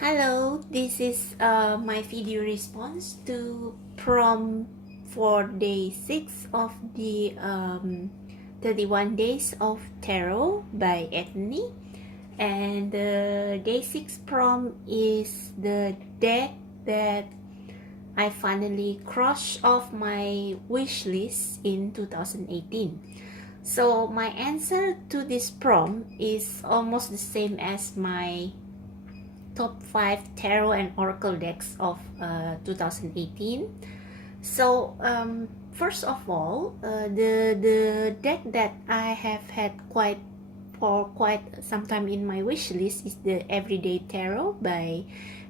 Hello, this is my video response to prompt for day 6 of the 31 Days of Tarot by Ethny. And the day 6 prompt is the deck that I finally crossed off my wish list in 2018. So my answer to this prompt is almost the same as my top 5 tarot and oracle decks of 2018. So first of all, the deck that I have had for quite some time in my wish list is the Everyday Tarot by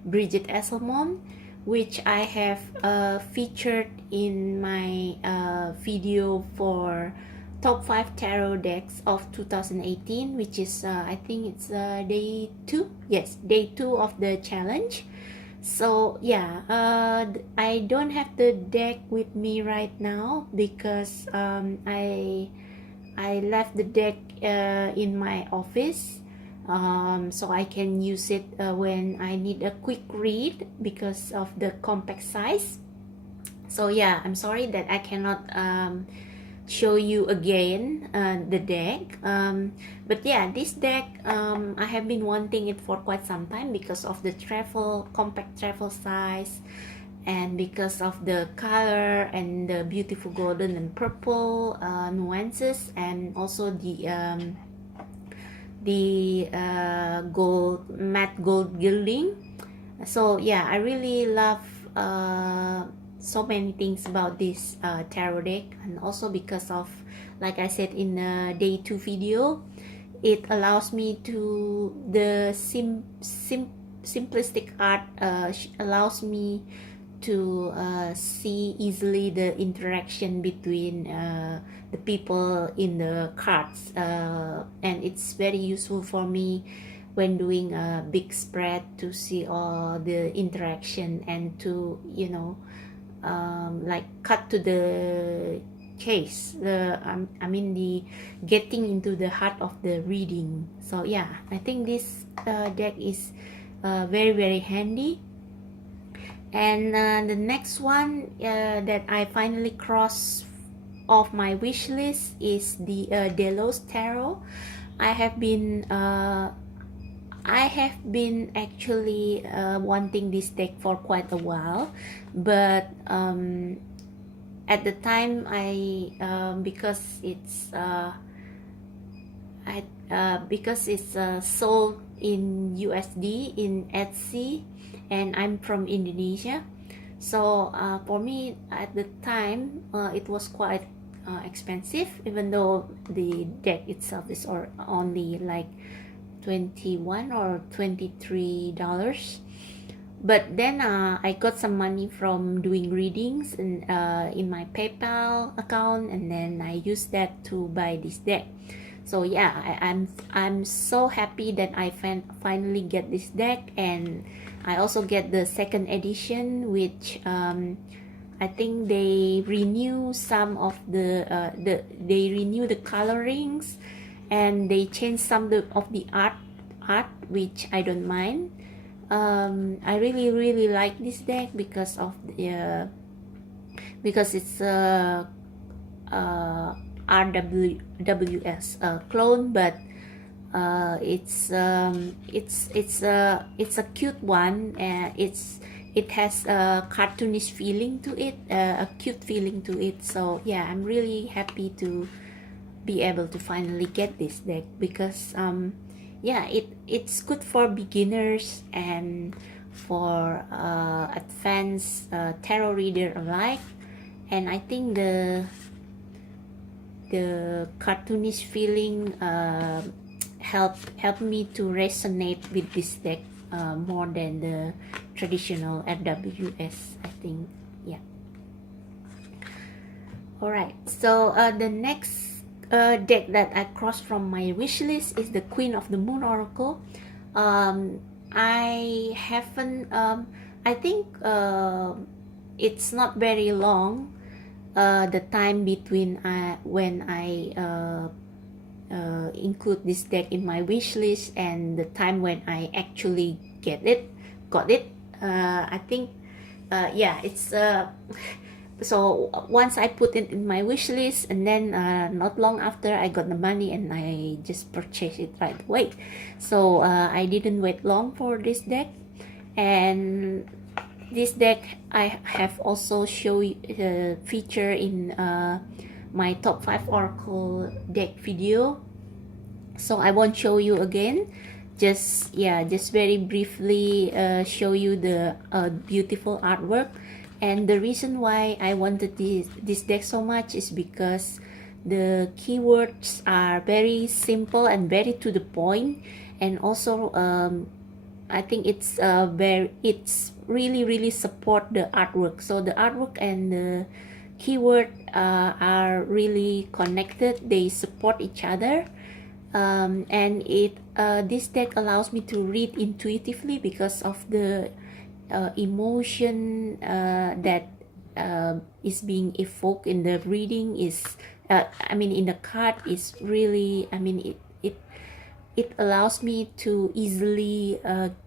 Bridget Esselmont, which I have featured in my video for top 5 tarot decks of 2018, which is I think it's day 2. Yes, day 2 of the challenge. So yeah, I don't have the deck with me right now because I left the deck in my office, so I can use it when I need a quick read because of the compact size. So yeah, I'm sorry that I cannot show you again the deck, but yeah, this deck I have been wanting it for quite some time because of the compact travel size, and because of the color and the beautiful golden and purple nuances, and also the matte gold gilding. So yeah, I really love so many things about this tarot deck, and also because of, like I said in the day 2 video, it allows me to the simplistic art allows me to see easily the interaction between the people in the cards, and it's very useful for me when doing a big spread to see all the interaction and to like cut to the case, I mean the getting into the heart of the reading. So yeah, I think this deck is very handy. And the next one that I finally crossed off my wish list is the Delos Tarot. I have been actually wanting this deck for quite a while, but at the time because it's sold in USD in Etsy, and I'm from Indonesia, so for me at the time it was quite expensive, even though the deck itself is only like $21 or $23. But then I got some money from doing readings in my PayPal account, and then I used that to buy this deck. So yeah, I'm so happy that I finally get this deck, and I also get the second edition, which I think they renew some of they renew the colorings, and they change some of the art, which I don't mind. I really like this deck because of the because it's RWS clone, but it's a cute one. It has a cartoonish feeling to it, a cute feeling to it. So yeah, I'm really happy to be able to finally get this deck because yeah, it's good for beginners and for advanced tarot reader alike. And I think the cartoonish feeling help me to resonate with this deck more than the traditional RWS, I think. Yeah. Alright, so the next deck that I crossed from my wish list is the Queen of the Moon Oracle. I haven't I think it's not very long, the time between when I include this deck in my wish list and the time when I actually get it. got it. I think yeah, it's so once I put it in my wish list, and then not long after I got the money and I just purchased it right away. So I didn't wait long for this deck. And this deck I have also show feature in my top 5 oracle deck video, so I won't show you again. Just very briefly show you the beautiful artwork. And the reason why I wanted this deck so much is because the keywords are very simple and very to the point, and also I think it's really support the artwork. So the artwork and the keyword are really connected, they support each other. And this deck allows me to read intuitively because of the emotion that is being evoked in the reading is in the card is really, it allows me to easily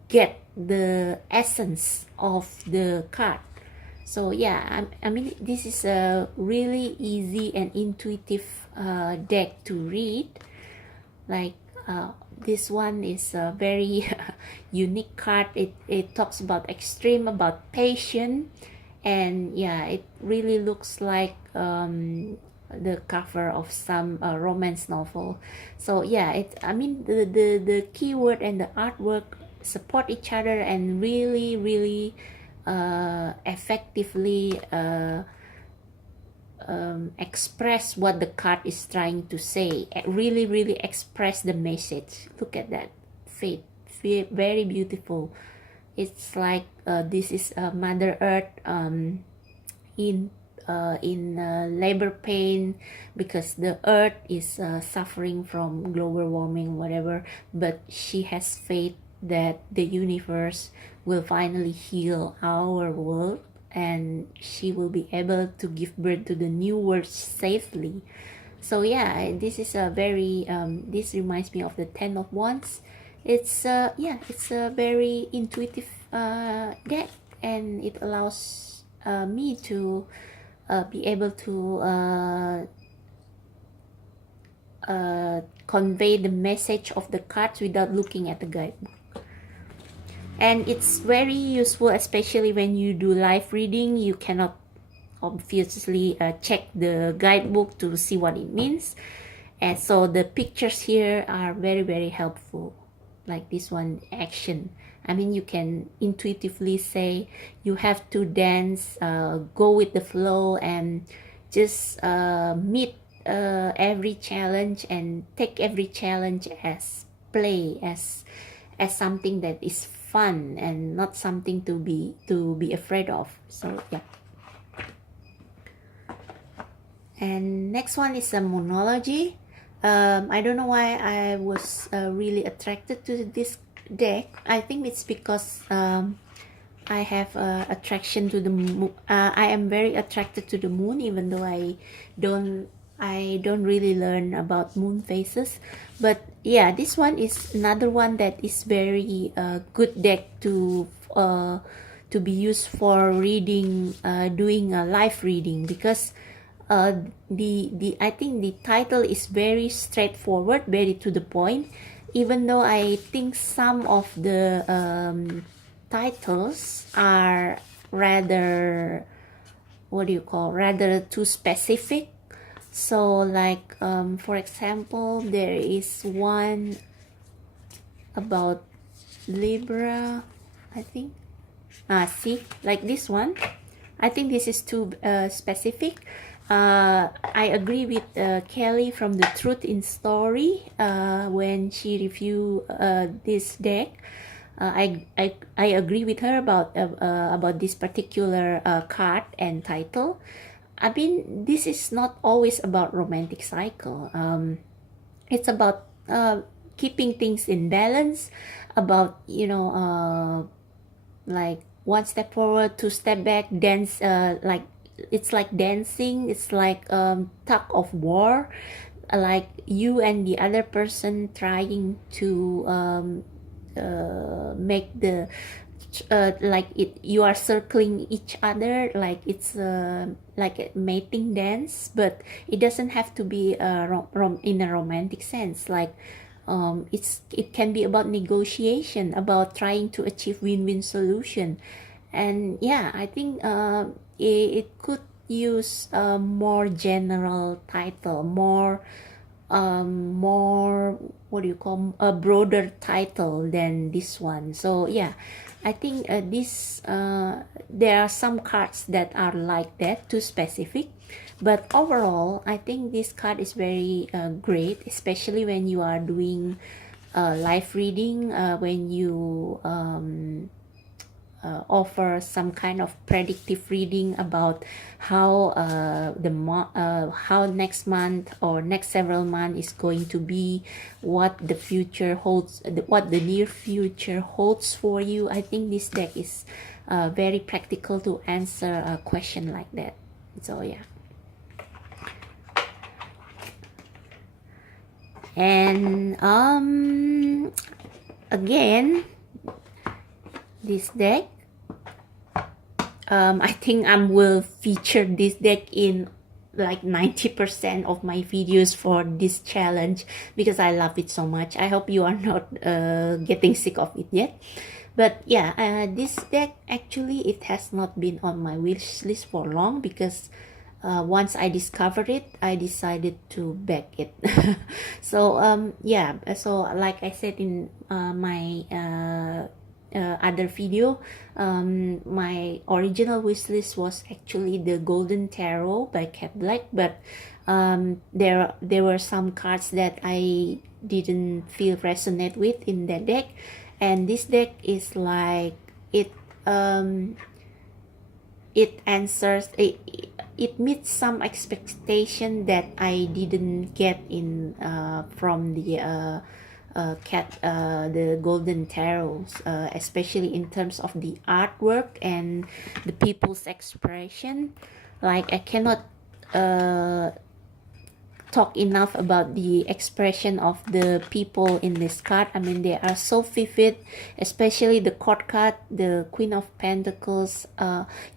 get the essence of the card. So yeah, this is a really easy and intuitive deck to read. Like this one is a very unique card. It talks about extreme, about patience, and yeah, it really looks like the cover of some romance novel. So yeah, the keyword and the artwork support each other and really effectively express what the card is trying to say. Really express the message. Look at that, faith, very beautiful. It's like this is Mother Earth in labor pain, because the earth is suffering from global warming, whatever, but she has faith that the universe will finally heal our world and she will be able to give birth to the new world safely. So yeah, this is a very this reminds me of the 10 of Wands. It's it's a very intuitive deck, and it allows me to be able to convey the message of the cards without looking at the guidebook. And it's very useful, especially when you do live reading. You cannot obviously check the guidebook to see what it means, and so the pictures here are very helpful. Like this one, action. You can intuitively say you have to dance, go with the flow, and just meet every challenge and take every challenge as play, as something that is fun and not something to be afraid of. So yeah. And next one is a monology. I don't know why I was really attracted to this deck. I think it's because I have attraction to the moon. I am very attracted to the moon, even though I don't really learn about moon phases. But yeah, this one is another one that is very good deck to be used for reading, doing a live reading, because I think the title is very straightforward, very to the point. Even though I think some of the titles are rather, rather too specific. So like for example, there is one about Libra, I think. See, like this one, I think this is too specific. I agree with Kelly from the Truth in Story when she reviewed this deck. I agree with her about this particular card and title. This is not always about romantic cycle. It's about keeping things in balance, about like one step forward, two step back, dance, like it's like dancing, it's like tug of war, like you and the other person trying to make the like you are circling each other, like it's like a mating dance, but it doesn't have to be in a romantic sense. Like it can be about negotiation, about trying to achieve win-win solution. And yeah, I think it could use a more general title, more, what do you call, a broader title than this one. So yeah, I think there are some cards that are like that, too specific, but overall I think this card is very great, especially when you are doing live reading, when you offer some kind of predictive reading about how how next month or next several months is going to be, what the future holds, what the near future holds for you. I think this deck is very practical to answer a question like that. So yeah. And again, this deck, I think I will feature this deck in like 90% of my videos for this challenge because I love it so much. I hope you are not getting sick of it yet. But yeah, this deck actually, it has not been on my wish list for long because once I discovered it, I decided to back it. So yeah, so like I said in my other video, my original wish list was actually the Golden Tarot by Cat Black, but there were some cards that I didn't feel resonate with in that deck, and this deck is like it answers it meets some expectation that I didn't get in from the the Golden Tarot, especially in terms of the artwork and the people's expression. Like I cannot talk enough about the expression of the people in this card. I mean, they are so vivid, especially the court card, the Queen of Pentacles.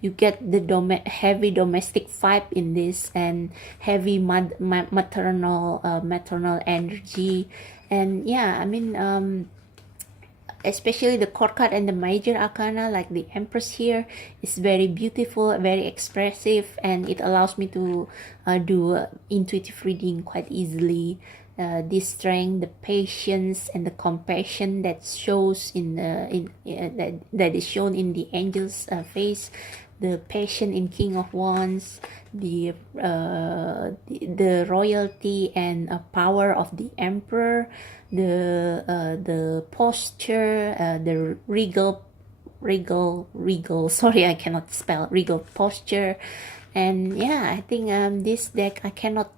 You get the heavy domestic vibe in this, and heavy maternal energy. And yeah, I mean, especially the court card and the major arcana, like the Empress here, is very beautiful, very expressive, and it allows me to do intuitive reading quite easily. This strength, the patience, and the compassion that shows in that is shown in the angel's face, the passion in King of Wands, the royalty and power of the Emperor, the posture, the regal sorry, I cannot spell regal posture. And yeah, I think this deck, I cannot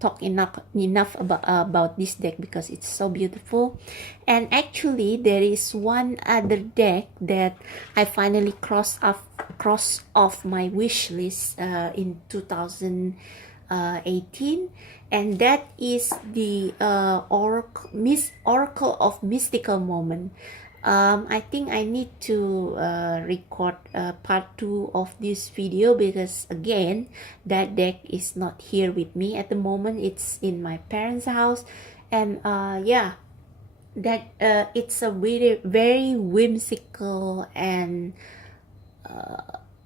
talk enough about this deck because it's so beautiful. And actually there is one other deck that I finally crossed off my wish list in 2018, and that is the Oracle of Mystical Moment. I think I need to record part 2 of this video because again, that deck is not here with me at the moment. It's in my parents' house, and yeah, that it's a very, very whimsical, and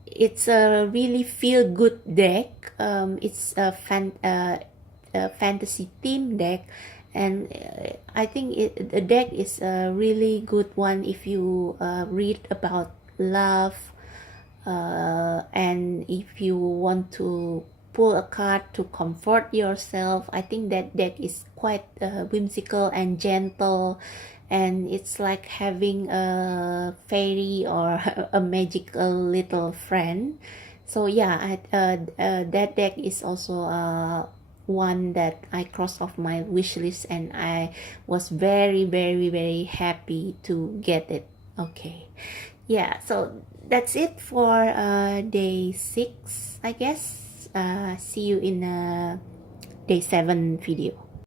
it's a really feel good deck. It's a fantasy theme deck, and I think the deck is a really good one if you read about love, and if you want to pull a card to comfort yourself. I think that deck is quite whimsical and gentle, and it's like having a fairy or a magical little friend. So yeah, that deck is also one that I crossed off my wish list, and I was very, very, very happy to get it. Okay, yeah, so that's it for day 6, I guess. See you in day 7 video.